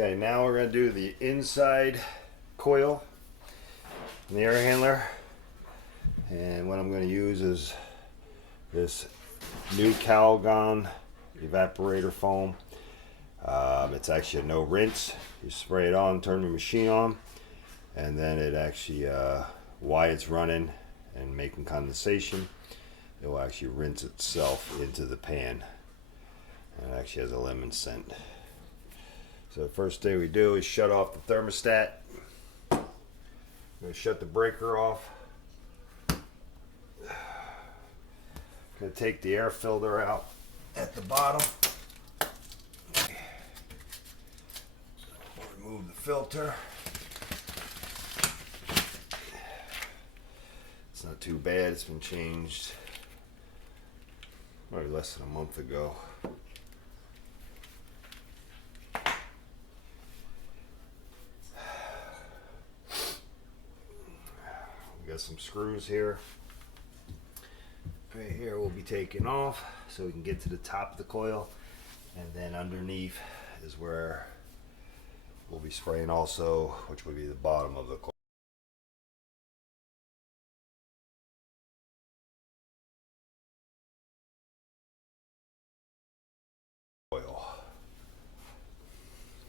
Okay, now we're going to do the inside coil in the air handler. And what I'm going to use is this new Calgon evaporator foam. It's actually a no rinse. You spray it on, turn the machine on, and then it actually, while it's running and making condensation, it will actually rinse itself into the pan. And it actually has a lemon scent. So the first thing we do is shut off the thermostat. I'm going to shut the breaker off. Going to take the air filter out at the bottom. Remove the filter. It's not too bad. It's been changed probably less than a month ago. We got some screws here. Right here will be taken off so we can get to the top of the coil, and then underneath is where we'll be spraying also, which would be the bottom of the coil.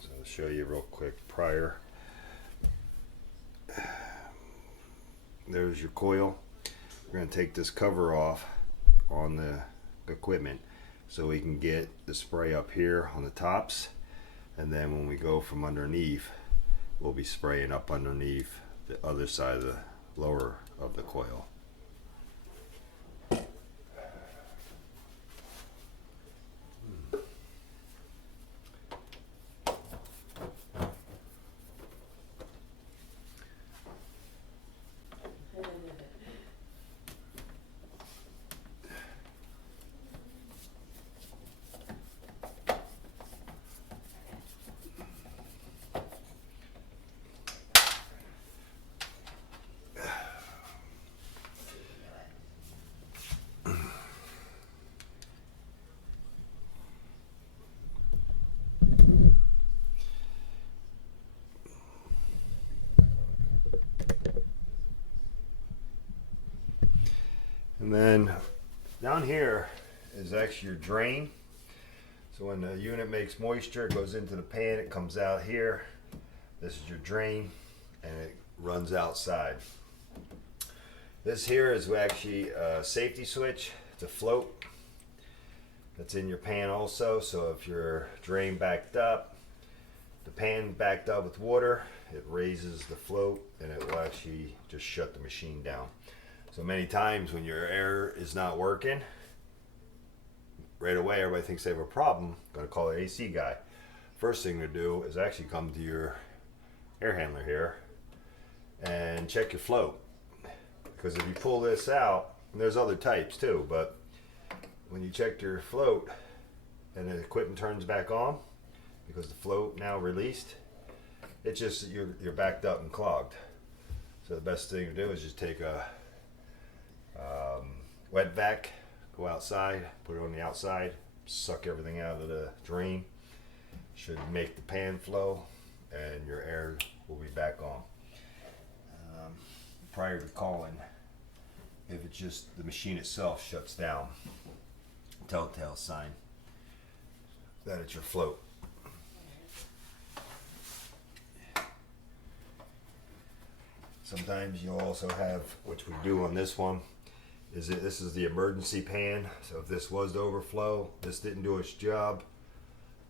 So I'll show you real quick prior. There's your coil. We're going to take this cover off on the equipment so we can get the spray up here on the tops, and then when we go from underneath, we'll be spraying up underneath the other side of the lower of the coil. And then down here is actually your drain. So when the unit makes moisture, it goes into the pan, it comes out here. This is your drain, and it runs outside. This here is actually a safety switch. It's a float that's in your pan also. So if your drain backed up, the pan backed up with water, it raises the float and it will actually just shut the machine down. So many times when your air is not working, right away everybody thinks they have a problem, going to call an AC guy. First thing to do is actually come to your air handler here and check your float. Because if you pull this out, and there's other types too, but when you check your float and the equipment turns back on, because the float now released, it's just you're backed up and clogged. So the best thing to do is just take a wet vac, go outside, put it on the outside, suck everything out of the drain. Should make the pan flow, and your air will be back on. Prior to calling, if it's just the machine itself shuts down, telltale sign that it's your float. Sometimes you'll also have, which we do on this one, is that this is the emergency pan. So if this was to overflow, this didn't do its job,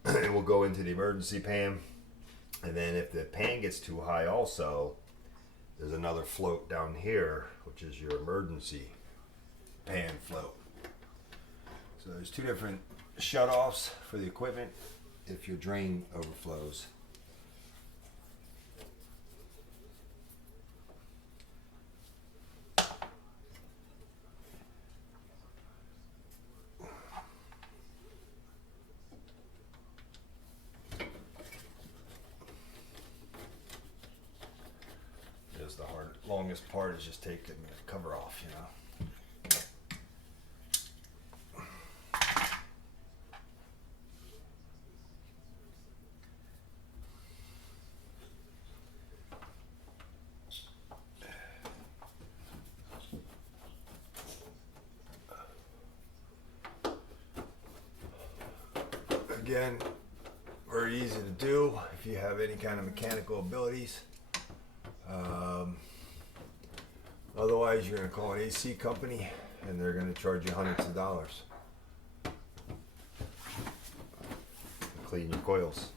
it will go into the emergency pan. And then if the pan gets too high also, there's another float down here, which is your emergency pan float. So there's two different shutoffs for the equipment if your drain overflows. The longest part is just taking the cover off, you know. Again, very easy to do if you have any kind of mechanical abilities. Otherwise, you're going to call an AC company and they're going to charge you hundreds of dollars to clean your coils.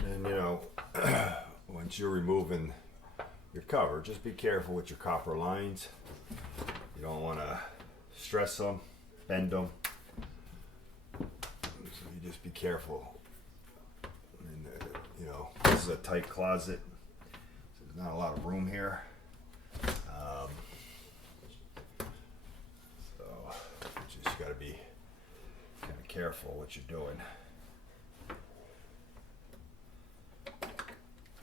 And you know, once you're removing your cover, just be careful with your copper lines. You don't want to stress them, bend them. So you just be careful. And you know, this is a tight closet, so there's not a lot of room here. So you just got to be kind of careful what you're doing.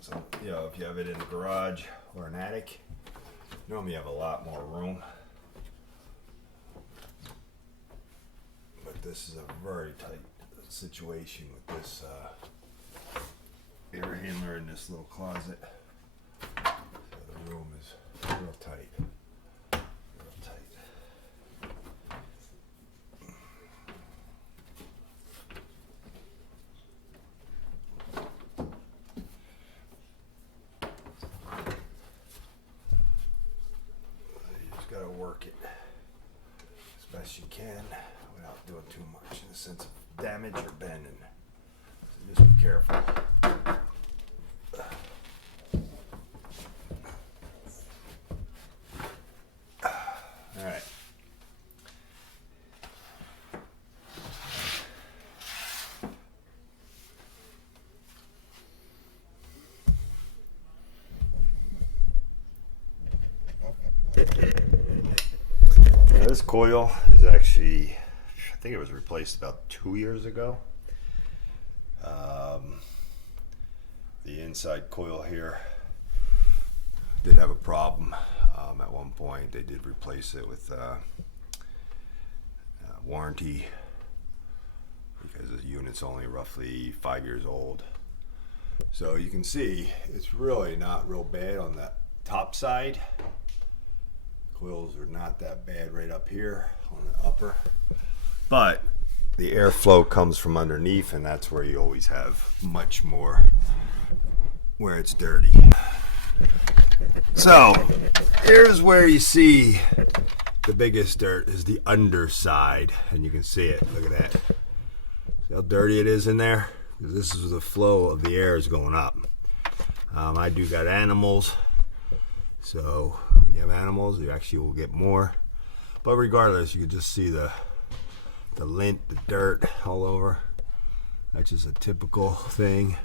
So, you know, if you have it in a garage or an attic, normally you have a lot more room. But this is a very tight situation with this air handler in this little closet. So the room is real tight. Real tight. Gotta work it as best you can without doing too much in the sense of damage or bending. So just be careful. All right. Now this coil is actually, I think it was replaced about 2 years ago. The inside coil here did have a problem. At one point they did replace it with warranty because the unit's only roughly 5 years old. So you can see it's really not real bad on the top side. Coils are not that bad right up here on the upper, but the airflow comes from underneath, and that's where you always have much more where it's dirty. So here's where you see the biggest dirt is the underside, and you can see it. Look at that. See how dirty it is in there? Because this is the flow of the air is going up. I do got animals, so when you have animals, you actually will get more. But regardless, you can just see the lint, the dirt all over. That's just a typical thing.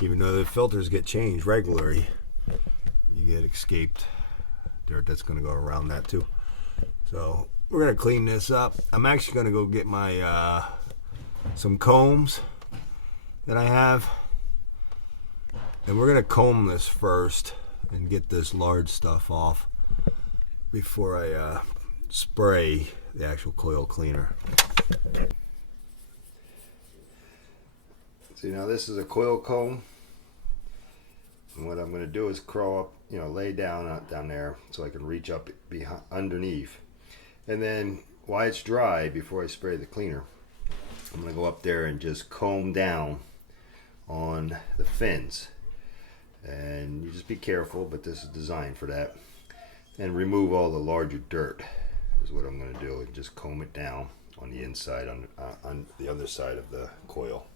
Even though the filters get changed regularly, you get escaped dirt that's going to go around that too. So we're going to clean this up. I'm actually going to go get my some combs that I have, and we're going to comb this first and get this large stuff off before I spray the actual coil cleaner. See, now this is a coil comb, and what I'm going to do is crawl up, you know, lay down there so I can reach up behind, underneath, and then while it's dry, before I spray the cleaner, I'm going to go up there and just comb down on the fins. And you just be careful, but this is designed for that. And remove all the larger dirt is what I'm going to do, and just comb it down on the inside, on the other side of the coil.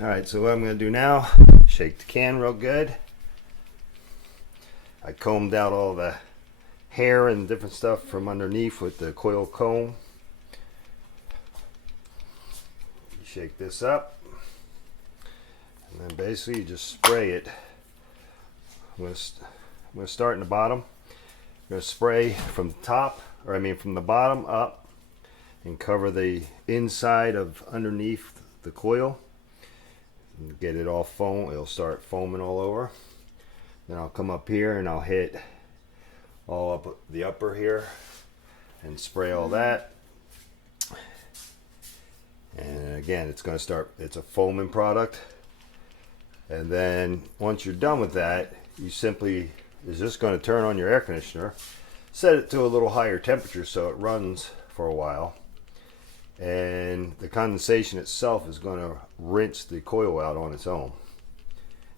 Alright, so what I'm going to do now, shake the can real good. I combed out all the hair and different stuff from underneath with the coil comb. You shake this up, and then basically you just spray it. I'm going to start in the bottom. I'm going to spray from the top, or I mean from the bottom up, and cover the inside of underneath the coil. And get it all foam. It'll start foaming all over. Then I'll come up here and I'll hit all up the upper here and spray all that. And again, it's going to start, it's a foaming product. And then once you're done with that, you simply is just going to turn on your air conditioner, set it to a little higher temperature so it runs for a while. And the condensation itself is going to rinse the coil out on its own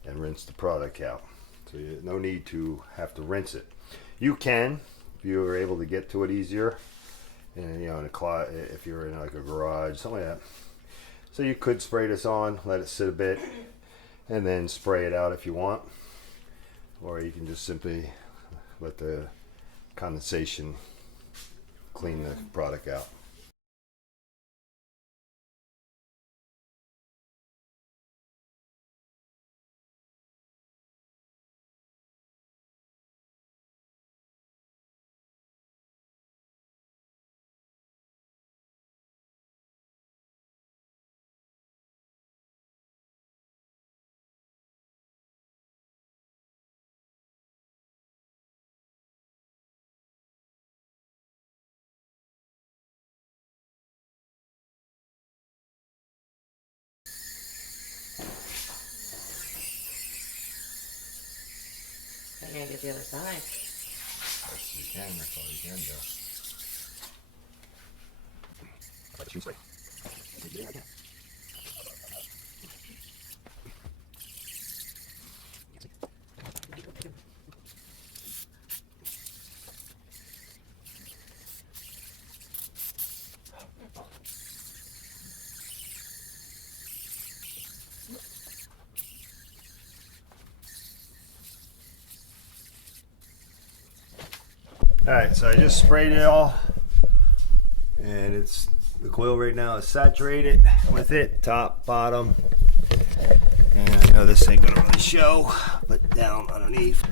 and rinse the product out. So no need to have to rinse it. You can, if you are able to get to it easier, and you know, in a closet, if you're in like a garage, something like that. So you could spray this on, let it sit a bit, and then spray it out if you want, or you can just simply let the condensation clean the product out. I'm gonna get the other side. Best you can, that's all you can do. Alright, so I just sprayed it all, and it's the coil right now is saturated with it, top, bottom, and I know this ain't gonna really show, but down underneath,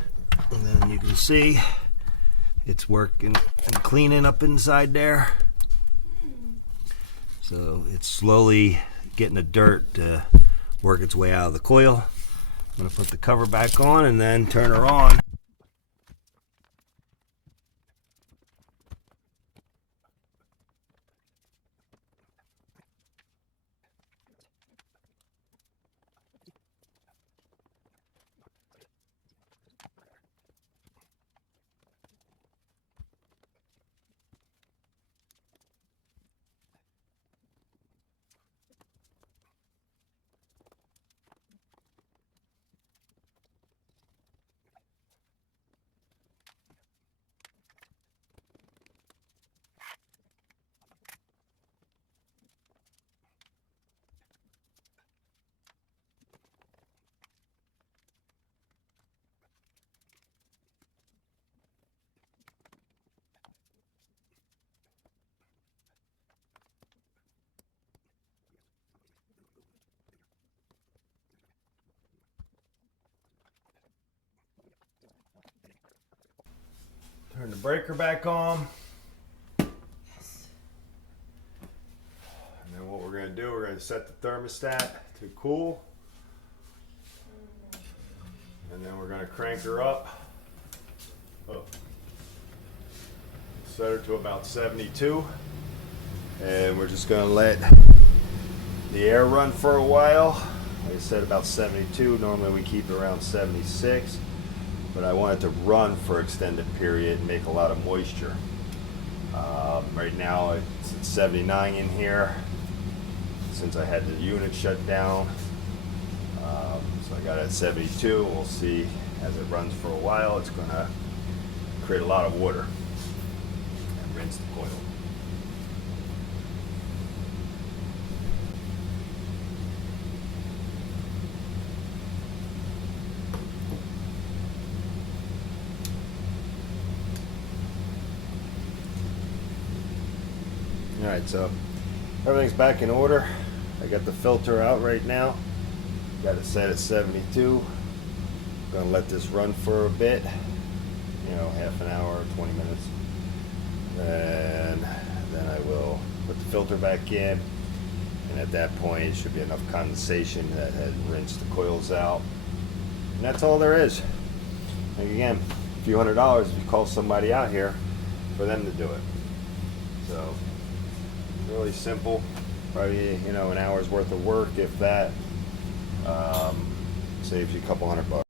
and then you can see it's working and cleaning up inside there. So it's slowly getting the dirt to work its way out of the coil. I'm gonna put the cover back on and then turn her on. Turn the breaker back on. And then what we're going to do, we're going to set the thermostat to cool. And then we're going to crank her up. Oh. Set her to about 72. And we're just going to let the air run for a while. Like I said, about 72. Normally we keep it around 76. But I want it to run for an extended period and make a lot of moisture. Right now it's at 79 in here since I had the unit shut down. So I got it at 72. We'll see as it runs for a while. It's going to create a lot of water and rinse the coil. Alright, so everything's back in order. I got the filter out right now. Got it set at 72. Gonna let this run for a bit, you know, half an hour, 20 minutes. And then I will put the filter back in. And at that point, it should be enough condensation that had rinsed the coils out. And that's all there is. And again, a few $100 if you call somebody out here for them to do it. So, really simple. Probably, you know, an hour's worth of work, if that. Saves you a couple $100.